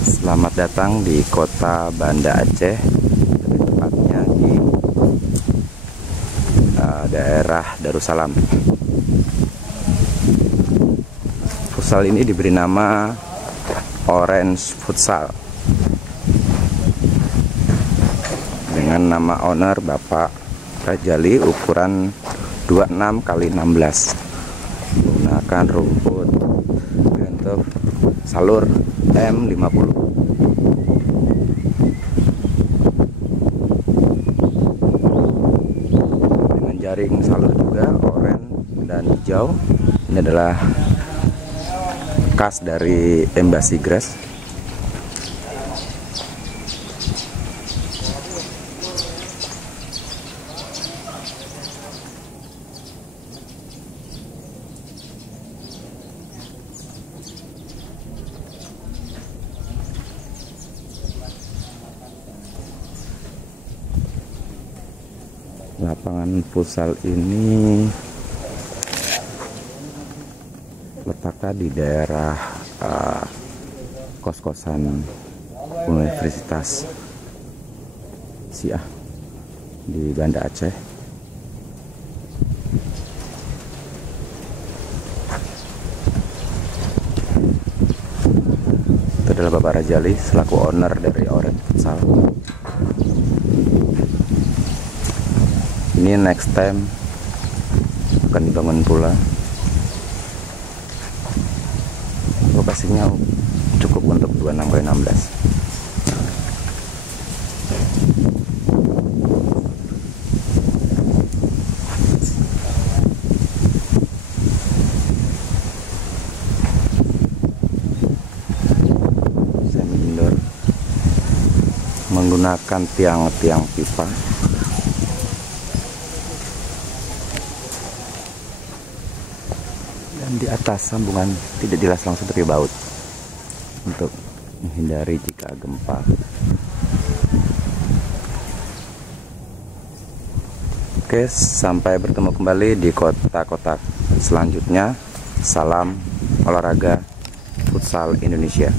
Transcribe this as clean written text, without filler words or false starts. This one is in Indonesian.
Selamat datang di kota Banda Aceh, lebih tepatnya di daerah Darussalam. Futsal ini diberi nama Orange Futsal dengan nama owner Bapak Rajali, ukuran 26 x 16, menggunakan rumput bentuk salur M50. Dengan jaring salur juga oranye dan hijau. Ini adalah khas dari Embassy Grass. Lapangan futsal ini letaknya di daerah kos-kosan Universitas Syiah di Banda Aceh. Itu adalah Bapak Rajali selaku owner dari Orange Futsal. Ini next time akan dibangun pula. Lokasinya cukup untuk 26 x 16. Semi indoor menggunakan tiang-tiang pipa. Di atas sambungan tidak jelas langsung tapi baut untuk menghindari jika gempa. Oke, sampai bertemu kembali di kota-kota selanjutnya. Salam olahraga futsal Indonesia.